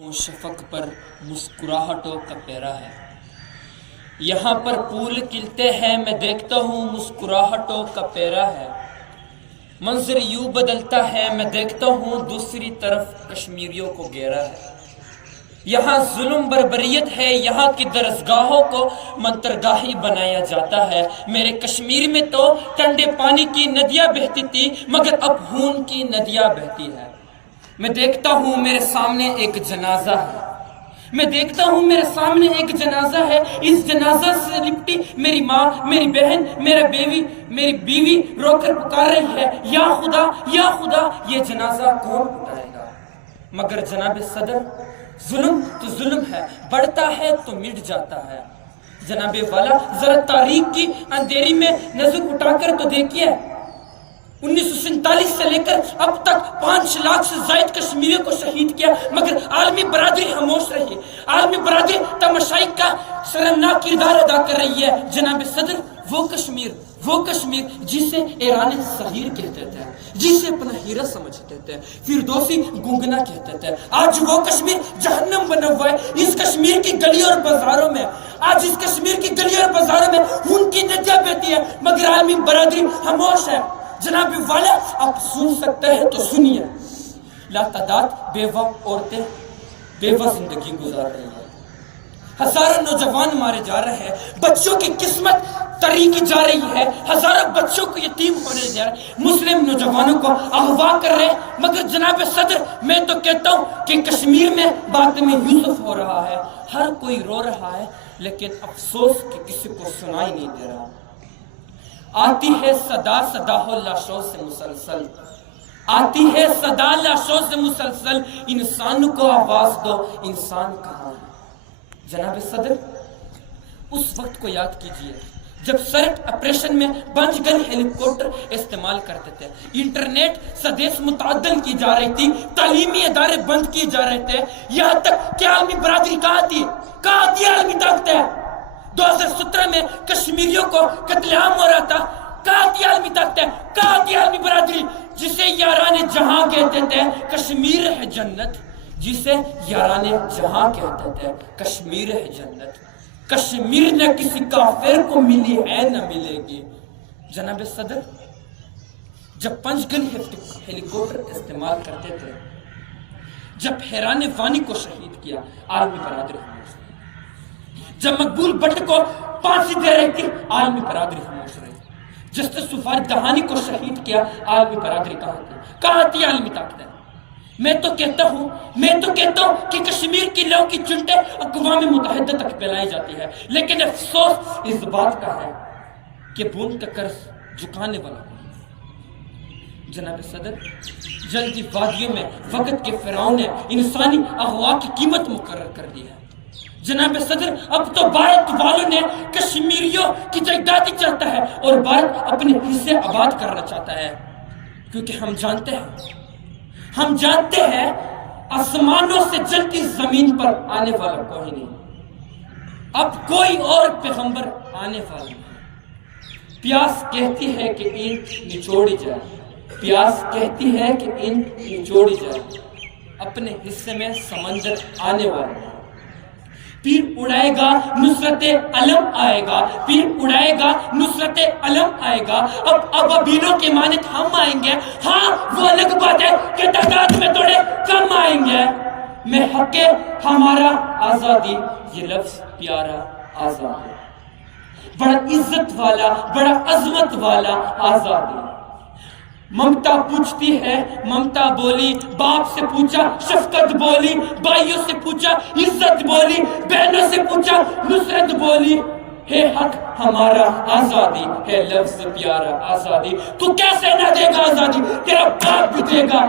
شفق پر مسکراہٹوں کا پیرا ہے، یہاں پر پھول کھلتے ہیں میں دیکھتا ہوں مسکراہٹوں کا پیرا ہے، منظر یوں بدلتا ہے میں دیکھتا ہوں دوسری طرف کشمیریوں کو گھیرا ہے، یہاں ظلم بربریت ہے، یہاں کی درسگاہوں کو منترگاہی بنایا جاتا ہے، میرے کشمیر میں تو ٹھنڈے پانی کی ندیاں بہتی تھی مگر اب خون کی ندیاں بہتی ہے، میں دیکھتا ہوں میرے سامنے ایک جنازہ ہے، میں دیکھتا ہوں میرے سامنے ایک جنازہ ہے، اس جنازہ سے لپٹی میری ماں، میری بہن، میری بیوی رو کر پکار رہی ہے، یا خدا یہ جنازہ کون اٹھائے گا؟ مگر جناب صدر، ظلم تو ظلم ہے، بڑھتا ہے تو مٹ جاتا ہے۔ جناب والا، ذرا تاریخ کی اندھیری میں نظر اٹھا کر تو دیکھیے، 1947 سے لے کر اب تک 5 لاکھ سے زائد کشمیریوں کو شہید کیا مگر عالمی برادری خاموش رہی، عالمی برادری تماشائی کا شرمناک کردار ادا کر رہی ہے۔ جناب صدر، وہ کشمیر جسے ایران صغیر کہتے تھے، جسے اپنا ہیرا سمجھتے تھے، فردوسی گنگنا کہتے تھے، آج وہ کشمیر جہنم بنا ہوا ہے۔ اس کشمیر کی گلیوں اور بازاروں میں خون کی ندیاں بہتی ہے مگر عالمی برادری خاموش ہے۔ جناب والا، آپ سن سکتے ہیں تو سنیے، لاتعداد بیوہ عورتیں بیوہ زندگی گزار رہی ہیں، ہزاروں نوجوان مارے جا رہے ہیں، بچوں کی قسمت تری کی جا رہی ہے، ہزاروں بچوں کو یتیم ہونے جا رہے ہیں، مسلم نوجوانوں کو اغوا کر رہے ہیں۔ مگر جناب صدر، میں تو کہتا ہوں کہ کشمیر میں باتم یوسف ہو رہا ہے، ہر کوئی رو رہا ہے لیکن افسوس کہ کسی کو سنائی نہیں دے رہا۔ آتی ہے صدا ہو لاشوں سے مسلسل، آتی ہے صدا لاشوں سے مسلسل، انسان کو آواز دو، انسان کہاں ہے؟ جناب صدر، اس وقت کو یاد کیجئے جب سرٹ آپریشن میں بنج گن ہیلی کاپٹر استعمال کرتے تھے، انٹرنیٹ سدیش متعدل کی جا رہی تھی، تعلیمی ادارے بند کیے جا رہے تھے، یہاں تک کہ عالمی برادری کہاں تھی عالمی طاقت ہے؟ 2017 میں کشمیریوں کو قتل عام ہو رہا تھا، کہاں تھی عالمی طاقت ہے؟ کہاں تھی عالمی برادری؟ جسے یاران جہاں کہتے تھے کشمیر ہے جنت، جسے یاران جہاں کہتے تھے کشمیر ہے جنت، کشمیر نہ کسی کافر کو ملی ہے نہ ملے گی۔ جناب صدر، جب پنج گن ہیلی کاپٹر استعمال کرتے تھے، جب حیران وانی کو شہید کیا، عالمی برادری خاموش رہی، جب مقبول بٹ کو پھانسی دے رہی تھی، عالمی برادری خاموش رہی، جسٹس سفارت دہانی کو شہید کیا، عالمی برادری کہاں تھی عالمی طاقت ہے؟ میں تو کہتا ہوں کہ کشمیر کی لو کی چنٹیں اقوام متحدہ تک پھیلائی جاتی ہے، لیکن افسوس اس بات کا ہے کہ بوند کا قرض جھکانے والا نہیں۔ جناب صدر، جلدی وادیوں میں وقت کے فرعون نے انسانی اغوا کی قیمت مقرر کر دی ہے۔ جناب صدر، اب تو بھارت والوں نے کشمیریوں کی جائیدادی چاہتا ہے اور بھارت اپنے حصے آباد کرنا چاہتا ہے، کیونکہ ہم جانتے ہیں آسمانوں سے چلتی زمین پر آنے والا کوئی نہیں، اب کوئی اور پیغمبر آنے والا نہیں۔ پیاس کہتی ہے کہ اینٹ نچوڑی جائے، پیاس کہتی ہے کہ اینٹ نچوڑی جائے، اپنے حصے میں سمندر آنے والا ہے، پیر اڑائے گا نصرت علم آئے گا، پیر اڑائے گا نصرت علم آئے گا، اب ابینوں کے مانند ہم آئیں گے، ہاں وہ الگ بات ہے کہ تعداد میں تھوڑے کم آئیں گے، میں حق ہمارا آزادی، یہ لفظ پیارا آزادی، بڑا عزت والا، بڑا عظمت والا آزادی۔ ممتا پوچھتی ہے، ممتا بولی، باپ سے پوچھا شفقت بولی، بھائیوں سے پوچھا عزت بولی، بہنوں سے پوچھا نصرت بولی، ہے حق ہمارا آزادی، ہے لفظ پیارا آزادی، تو کیسے نہ دے گا آزادی؟ تیرا باپ بھی دے گا۔